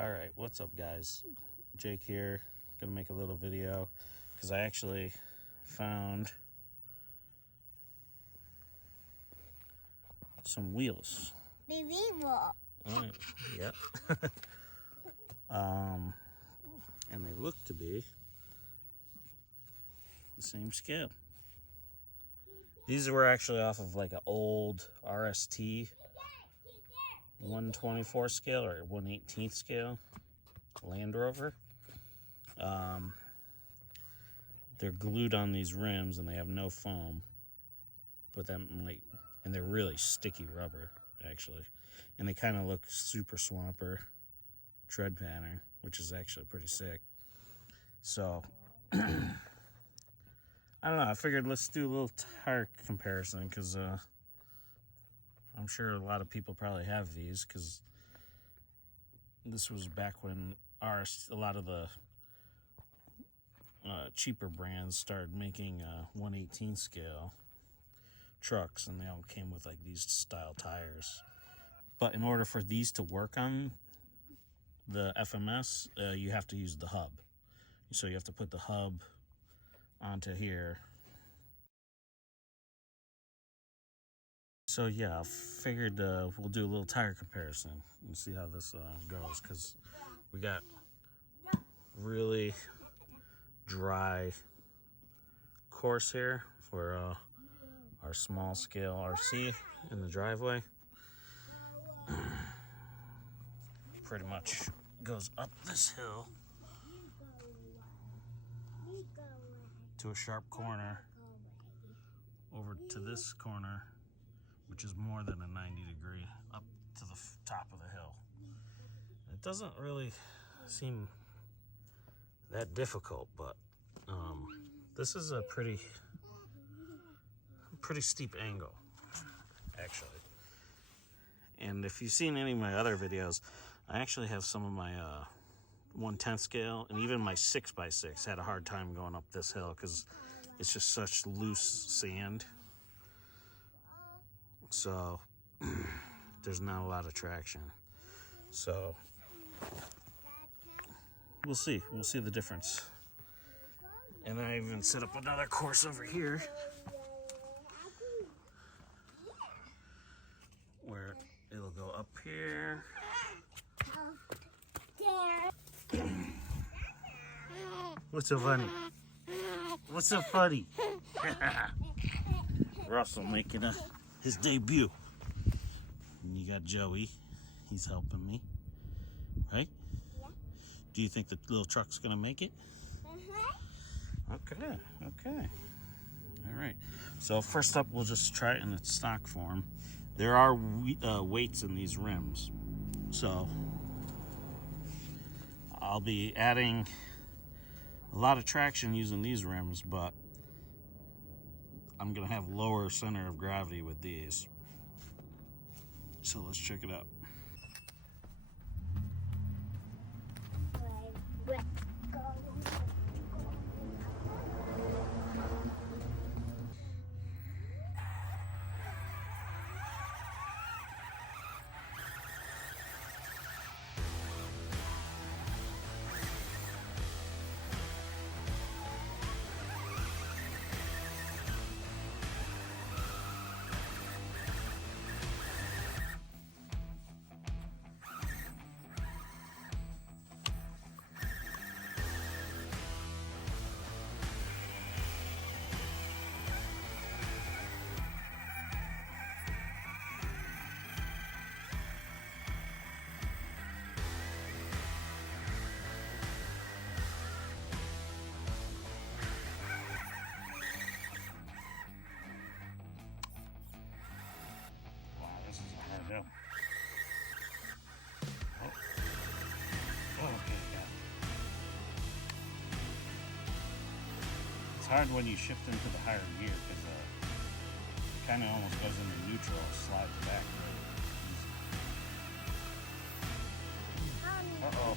Alright, what's up guys? Jake here. Gonna make a little video because I actually found some wheels. Baby wheel. Yep. And they look to be the same scale. These were actually off of like an old RST 124 scale or 1/18 scale Land Rover. They're glued on these rims and they have no foam, but and they're really sticky rubber actually, and they kind of look super swamper tread pattern, which is actually pretty sick. So I don't know, I figured let's do a little tire comparison because I'm sure a lot of people probably have these, because this was back when a lot of the cheaper brands started making 1/18 scale trucks, and they all came with like these style tires. But in order for these to work on the FMS, you have to use the hub. So you have to put the hub onto here. So yeah, I figured we'll do a little tire comparison and see how this goes, because we got really dry course here for our small scale RC in the driveway. Pretty much goes up this hill to a sharp corner over to this corner, which is more than a 90-degree up to the top of the hill. It doesn't really seem that difficult, but this is a pretty steep angle actually. And if you've seen any of my other videos, I actually have some of my 1/10 scale and even my 6x6 had a hard time going up this hill because it's just such loose sand. So there's not a lot of traction. So we'll see the difference. And I even set up another course over here where it'll go up here. What's so funny? What's so funny? Russell making his debut. And you got Joey. He's helping me. Right? Yeah. Do you think the little truck's gonna make it? Okay. All right. So first up, we'll just try it in its stock form. There are weights in these rims. So I'll be adding a lot of traction using these rims, but I'm gonna have lower center of gravity with these. So let's check it out. No. Oh, okay, yeah. It's hard when you shift into the higher gear because it kind of almost goes into neutral and slides back really easy. Uh-oh.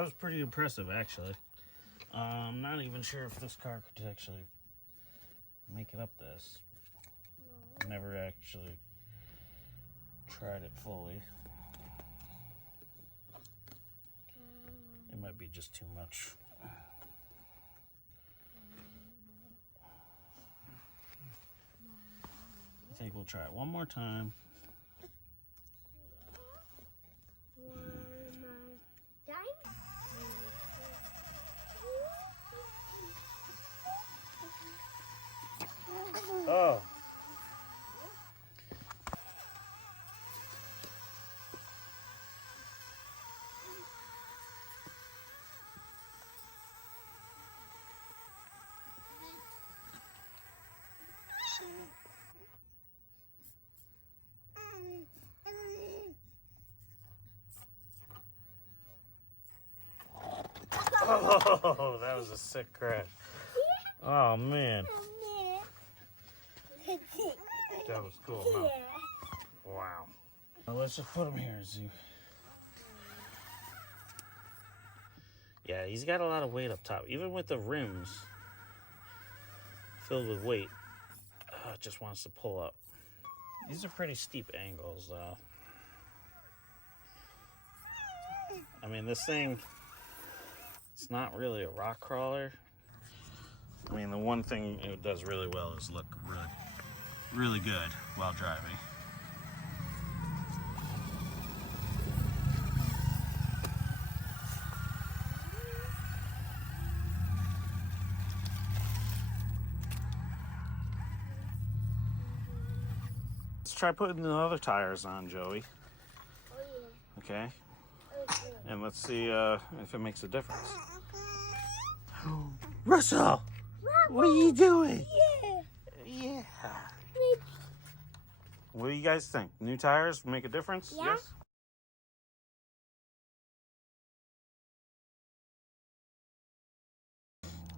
that was pretty impressive, actually. I'm not even sure if this car could actually make it up this. Never actually tried it fully. It might be just too much. I think we'll try it one more time. Oh. Oh, that was a sick crash. Oh, man. That was cool, huh? Wow. Well, let's just put him here and see. Yeah, he's got a lot of weight up top. Even with the rims filled with weight, it just wants to pull up. These are pretty steep angles, though. I mean, this thing, it's not really a rock crawler. I mean, the one thing it does really well is look really good while driving. Let's try putting the other tires on, Joey. Oh, yeah. Okay? Okay. And let's see if it makes a difference. Russell! What are you doing? Yeah. Yeah. What do you guys think? New tires make a difference? Yeah. Yes?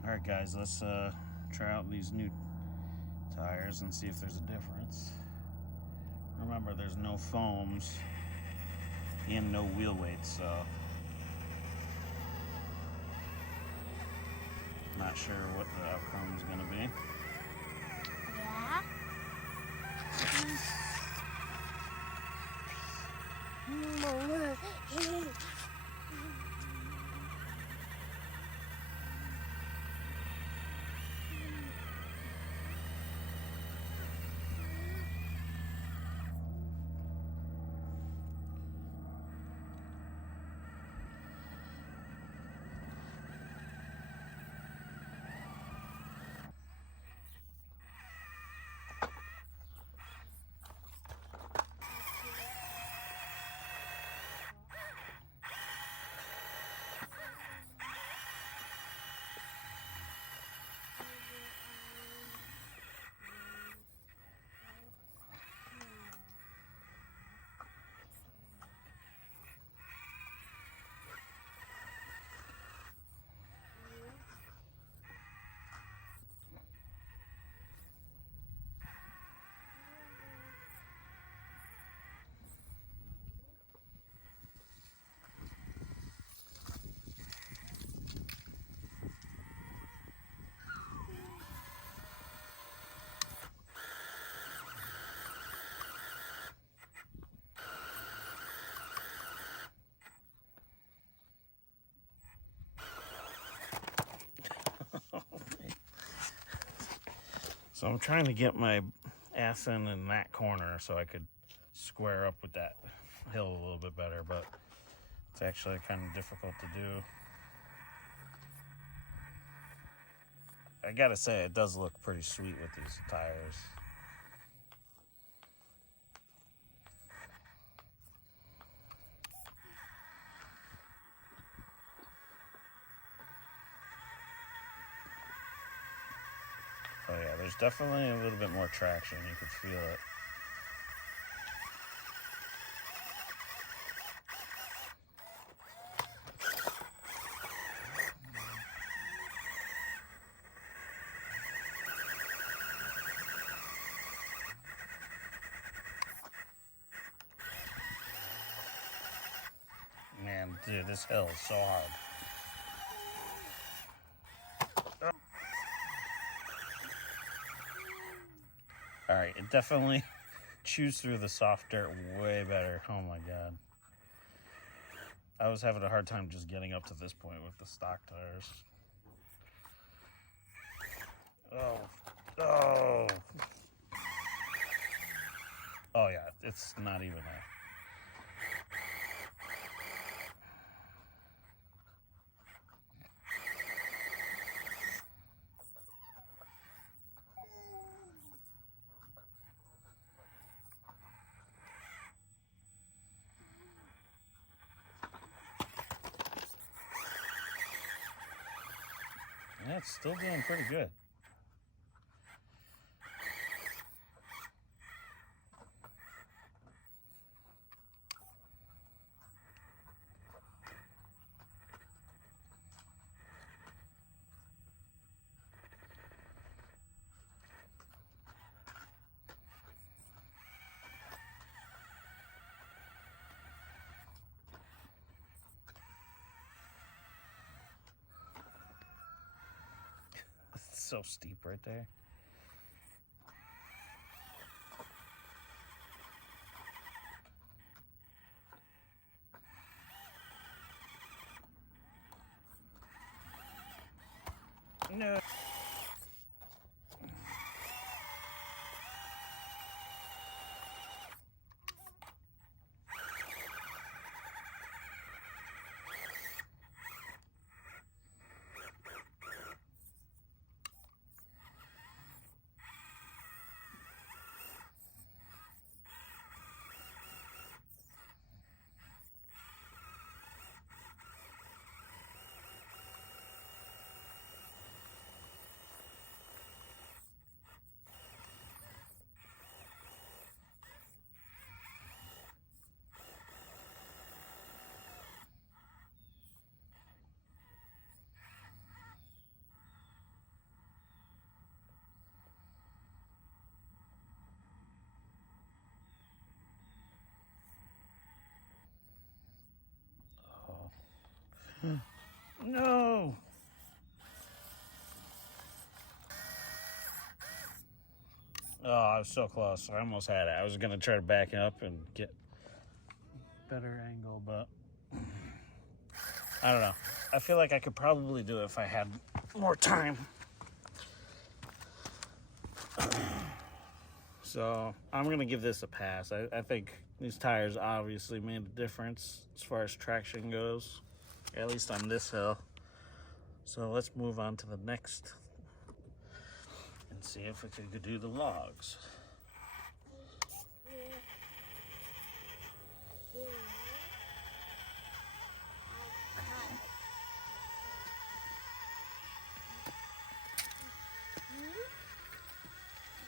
Alright guys, let's try out these new tires and see if there's a difference. Remember, there's no foams and no wheel weights, so not sure what the outcome is going to be. Yeah. So I'm trying to get my ass in that corner so I could square up with that hill a little bit better, but it's actually kind of difficult to do. I gotta say, it does look pretty sweet with these tires. Oh yeah, there's definitely a little bit more traction. You can feel it. Man, dude, this hill is so hard. right, it definitely chews through the soft dirt way better. Oh my god. I was having a hard time just getting up to this point with the stock tires. Oh. Oh yeah, it's not even a... Yeah, it's still doing pretty good. It's so steep right there. No. No. Oh, I was so close. I almost had it. I was gonna try to back up and get better angle, but I don't know. I feel like I could probably do it if I had more time. So I'm gonna give this a pass. I think these tires obviously made a difference as far as traction goes, at least on this hill. So let's move on to the next and see if we could do the logs.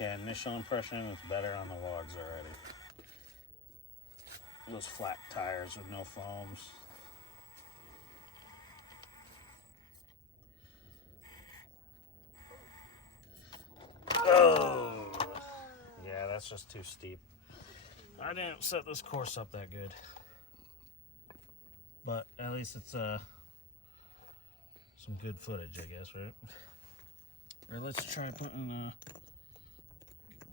Yeah, initial impression is better on the logs already. Those flat tires with no foams. Oh! Yeah, that's just too steep. I didn't set this course up that good. But at least it's some good footage, I guess, right? Or let's try putting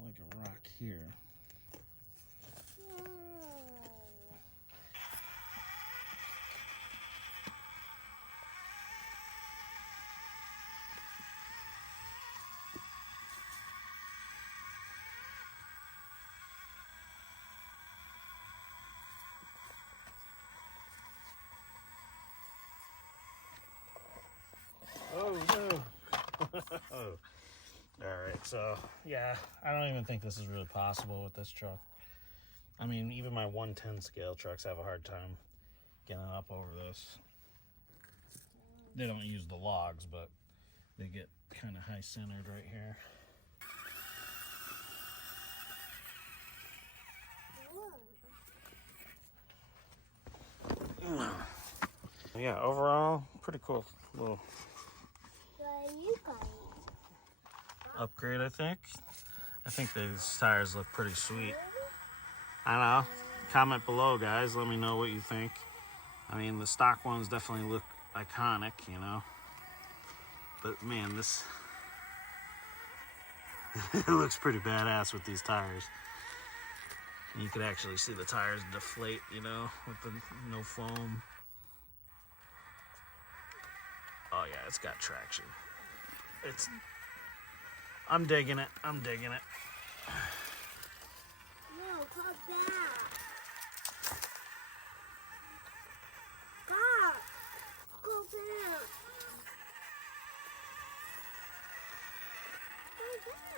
like a rock here. Oh no. Alright, so yeah, I don't even think this is really possible with this truck. I mean, even my 110 scale trucks have a hard time getting up over this. They don't use the logs, but they get kind of high centered right here. Yeah, overall, pretty cool little upgrade, I think. I think these tires look pretty sweet. I don't know. Comment below, guys. Let me know what you think. I mean, the stock ones definitely look iconic, you know. But man, It looks pretty badass with these tires. You could actually see the tires deflate, you know, with the no foam. Oh yeah, it's got traction. I'm digging it. I'm digging it. No, go back. God, go back. Go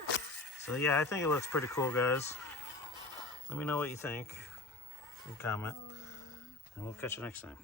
back. So yeah, I think it looks pretty cool, guys. Let me know what you think. Comment. And we'll catch you next time.